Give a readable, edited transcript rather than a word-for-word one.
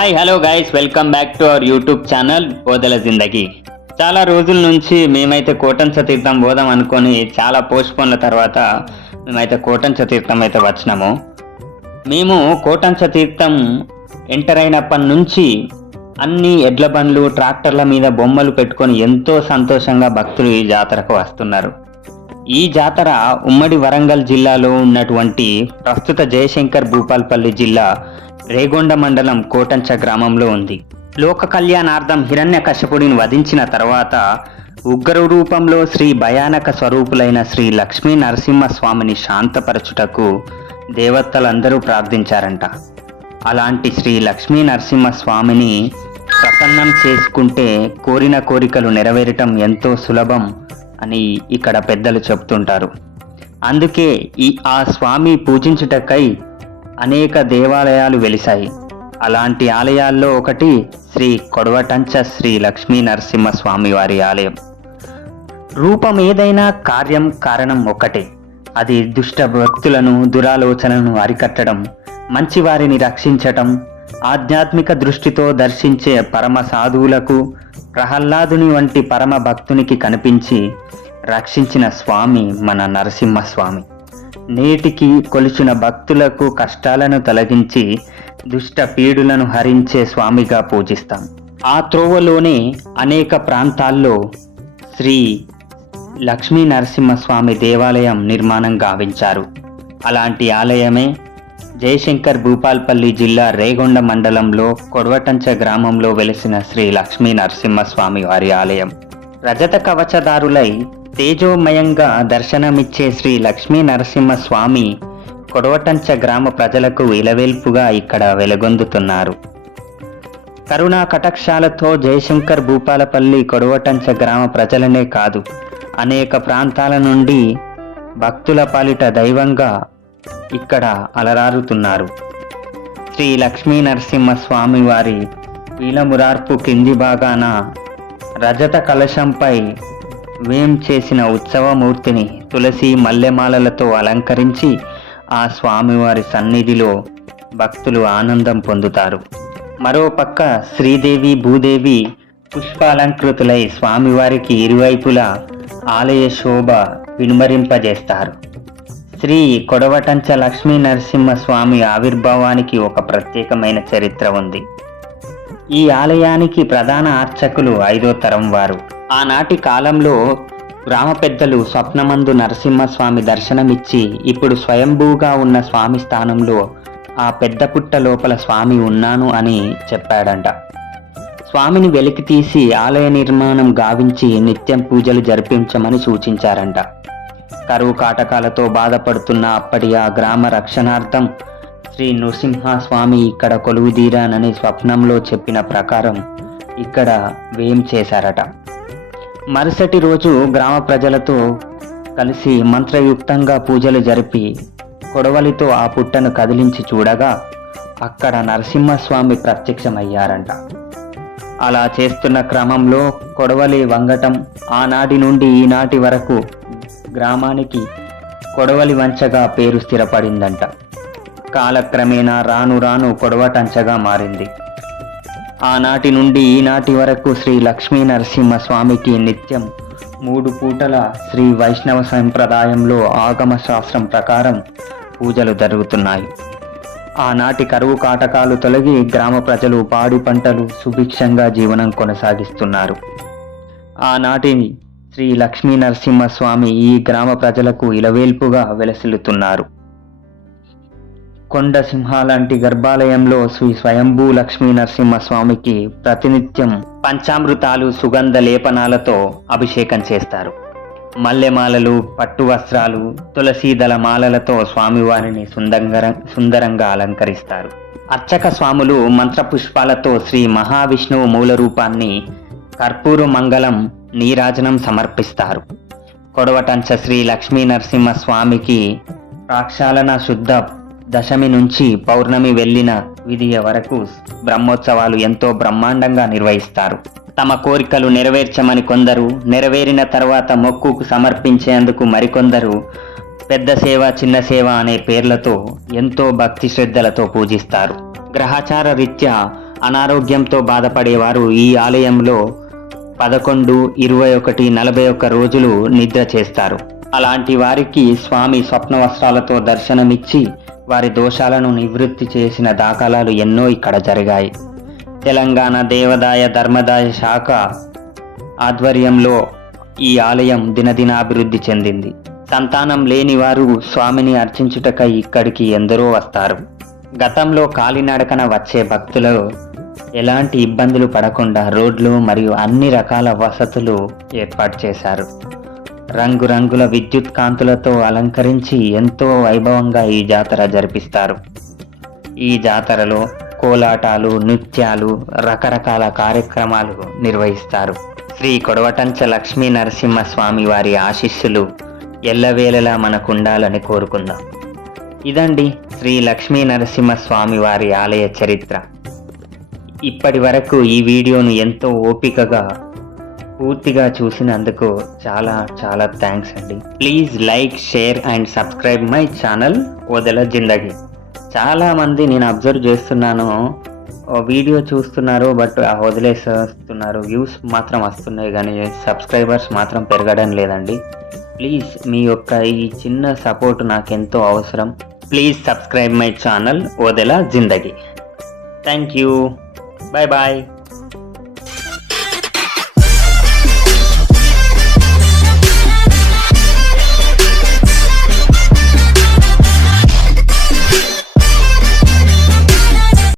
Hi hello guys, welcome back to our YouTube channel Bodhala Zindagi. చాలా రోజుల నుంచి మేమైతే కోటంచ తీర్థం పోదాం అనుకొని చాలా పోస్ట్పోన్ల తర్వాత మేమైతే కోటంచ తీర్థం అయితే వచ్చినాము. మేము కోటంచ తీర్థం ఎంటర్ అయినప్పటి నుంచి అన్ని ఎడ్ల బండ్లు ట్రాక్టర్ల మీద బొమ్మలు పెట్టుకొని ఎంతో సంతోషంగా భక్తులు ఈ జాతరకు వస్తున్నారు. ఈ జాతర ఉమ్మడి వరంగల్ జిల్లాలో ఉన్నటువంటి ప్రస్తుత జయశంకర్ భూపాల్పల్లి జిల్లా రేగొండ మండలం కోటంచ గ్రామంలో ఉంది. లోక కళ్యాణార్థం హిరణ్యకశపుడిని వధించిన తర్వాత ఉగ్ర రూపంలో శ్రీ భయానక స్వరూపులైన శ్రీ లక్ష్మీ నరసింహస్వామిని శాంతపరచుటకు దేవతలందరూ ప్రార్థించారంట. అలాంటి శ్రీ లక్ష్మీ నరసింహస్వామిని ప్రసన్నం చేసుకుంటే కోరిన కోరికలు నెరవేరటం ఎంతో సులభం అని ఇక్కడ పెద్దలు చెప్తుంటారు. అందుకే ఆ స్వామి పూజించుటకై అనేక దేవాలయాలు వెలిశాయి. అలాంటి ఆలయాల్లో ఒకటి శ్రీ కొడవటంచ శ్రీ లక్ష్మీ నరసింహస్వామి వారి ఆలయం. రూపం ఏదైనా కారణం ఒకటే. అది దుష్ట భక్తులను దురాలోచనలను అరికట్టడం, మంచివారిని రక్షించటం, ఆధ్యాత్మిక దృష్టితో దర్శించే పరమ సాధువులకు ప్రహ్లాదుని వంటి పరమ భక్తునికి కనిపించి రక్షించిన స్వామి మన నరసింహస్వామి. నేటికి కొలిచిన భక్తులకు కష్టాలను తొలగించి దుష్ట పీడులను హరించే స్వామిగా పూజిస్తాం. ఆ త్రోవలోనే అనేక ప్రాంతాల్లో శ్రీ లక్ష్మీ నరసింహస్వామి దేవాలయం నిర్మాణం గావించారు. అలాంటి ఆలయమే జయశంకర్ భూపాల్పల్లి జిల్లా రేగొండ మండలంలో కొడవటంచ గ్రామంలో వెలిసిన శ్రీ లక్ష్మీ నరసింహస్వామి వారి ఆలయం. రజత కవచదారులై తేజోమయంగా దర్శనమిచ్చే శ్రీ లక్ష్మీ నరసింహస్వామి కొడవటంచ గ్రామ ప్రజలకు ఇలవేల్పుగా ఇక్కడ వెలుగొందుతున్నారు. కరుణా కటాక్షాలతో జయశంకర్ భూపాలపల్లి కొడవటంచ గ్రామ ప్రజలనే కాదు, అనేక ప్రాంతాల నుండి భక్తుల పాలిట దైవంగా ఇక్కడ అలరారుతున్నారు. శ్రీ లక్ష్మీ నరసింహస్వామి వారి పీలమురార్పు కింది భాగాన రజత కలశంపై వేం చేసిన ఉత్సవమూర్తిని తులసి మల్లెమాలలతో అలంకరించి ఆ స్వామివారి సన్నిధిలో భక్తులు ఆనందం పొందుతారు. మరోపక్క శ్రీదేవి భూదేవి పుష్పాలంకృతులై స్వామివారికి ఇరువైపులా ఆలయ శోభ వినుమరింపజేస్తారు. శ్రీ కొడవటంచ లక్ష్మీ నరసింహస్వామి ఆవిర్భావానికి ఒక ప్రత్యేకమైన చరిత్ర ఉంది. ఈ ఆలయానికి ప్రధాన అర్చకులు 5వ తరం వారు. ఆనాటి కాలంలో గ్రామ పెద్దలు స్వప్నమందు నరసింహస్వామి దర్శనమిచ్చి ఇప్పుడు స్వయంభూగా ఉన్న స్వామి స్థానంలో ఆ పెద్ద పుట్ట లోపల స్వామి ఉన్నాను అని చెప్పాడంట. స్వామిని వెలికి తీసి ఆలయ నిర్మాణం గావించి నిత్యం పూజలు జరిపించమని సూచించారంట. కరువు కాటకాలతో బాధపడుతున్న అప్పటి ఆ గ్రామ రక్షణార్థం శ్రీ నృసింహస్వామి ఇక్కడ కొలువుదీరానని స్వప్నంలో చెప్పిన ప్రకారం ఇక్కడ వేం చేశారట. మరుసటి రోజు గ్రామ ప్రజలతో కలిసి మంత్రయుక్తంగా పూజలు జరిపి కొడవలితో ఆ పుట్టను కదిలించి చూడగా అక్కడ నరసింహస్వామి ప్రత్యక్షమయ్యారంట. అలా చేస్తున్న క్రమంలో కొడవలి వంగటం ఆనాటి నుండి ఈనాటి వరకు గ్రామానికి కొడవలి వంచగా పేరు స్థిరపడిందంట. కాలక్రమేణా రాను రాను కొడవటంచగా మారింది. ఆనాటి నుండి ఈనాటి వరకు శ్రీ లక్ష్మీ నరసింహస్వామికి నిత్యం 3 పూటల శ్రీ వైష్ణవ సంప్రదాయంలో ఆగమ శాస్త్రం ప్రకారం పూజలు జరుగుతున్నాయి. ఆనాటి కరువు కాటకాలు తొలగి గ్రామ ప్రజలు పాడి పంటలు సుభిక్షంగా జీవనం కొనసాగిస్తున్నారు. ఆనాటి శ్రీ లక్ష్మీ నరసింహస్వామి ఈ గ్రామ ప్రజలకు ఇలవేల్పుగా వెలసిల్లుతున్నారు. కొండ సింహాలాంటి గర్భాలయంలో శ్రీ స్వయంభూ లక్ష్మీ నరసింహస్వామికి ప్రతినిత్యం పంచామృతాలు సుగంధ లేపనాలతో అభిషేకం చేస్తారు. మల్లెమాలలు, పట్టు వస్త్రాలు, తులసీదళ మాలలతో స్వామివారిని సుందరంగా అలంకరిస్తారు. అర్చక స్వాములు మంత్రపుష్పాలతో శ్రీ మహావిష్ణువు మూల రూపాన్ని కర్పూర మంగళం నీరాజనం సమర్పిస్తారు. కొడవటంచ శ్రీ లక్ష్మీ నరసింహస్వామికి ప్రక్షాళన శుద్ధ దశమి నుంచి పౌర్ణమి వెళ్ళిన విధియ వరకు బ్రహ్మోత్సవాలు ఎంతో బ్రహ్మాండంగా నిర్వహిస్తారు. తమ కోరికలు నెరవేర్చమని కొందరు, నెరవేరిన తర్వాత మొక్కుకు సమర్పించేందుకు మరికొందరు పెద్ద సేవ చిన్న సేవ అనే పేర్లతో ఎంతో భక్తి శ్రద్ధలతో పూజిస్తారు. గ్రహచార రీత్యా అనారోగ్యంతో బాధపడేవారు ఈ ఆలయంలో 11, 21, 41 రోజులు నిద్ర చేస్తారు. అలాంటి వారికి స్వామి స్వప్న వస్త్రాలతో దర్శనమిచ్చి వారి దోషాలను నివృత్తి చేసిన దాఖలాలు ఎన్నో ఇక్కడ జరిగాయి. తెలంగాణ దేవాదాయ ధర్మదాయ శాఖ ఆధ్వర్యంలో ఈ ఆలయం దినదినాభివృద్ధి చెందింది. సంతానం లేని వారు స్వామిని అర్చించుటకై ఇక్కడికి ఎందరో వస్తారు. గతంలో కాలినడకన వచ్చే భక్తులు ఎలాంటి ఇబ్బందులు పడకుండా రోడ్లు మరియు అన్ని రకాల వసతులు ఏర్పాటు చేశారు. రంగురంగుల విద్యుత్ కాంతులతో అలంకరించి ఎంతో వైభవంగా ఈ జాతర జరిపిస్తారు. ఈ జాతరలో కోలాటాలు, నృత్యాలు, రకరకాల కార్యక్రమాలు నిర్వహిస్తారు. శ్రీ కొడవటంచ లక్ష్మీ నరసింహస్వామి వారి ఆశీస్సులు ఎల్లవేళలా మనకుండాలని కోరుకుందాం. ఇదండి శ్రీ లక్ష్మీ నరసింహస్వామి వారి ఆలయ చరిత్ర. ఇప్పటి వరకు ఈ వీడియోను ఎంతో ఓపికగా పూర్తిగా చూసినందుకు చాలా చాలా థ్యాంక్స్ అండి. Please like, share and subscribe my channel Odela జిందగీ. చాలామంది నేను అబ్జర్వ్ చేస్తున్నాను, వీడియో చూస్తున్నారు బట్ వదిలేస్తున్నారు. వ్యూస్ మాత్రం వస్తున్నాయి కానీ సబ్స్క్రైబర్స్ మాత్రం పెరగడం లేదండి. ప్లీజ్ మీ యొక్క ఈ చిన్న సపోర్ట్ నాకెంతో అవసరం. Please subscribe my channel Odela Zindagi. Thank you. Bye bye.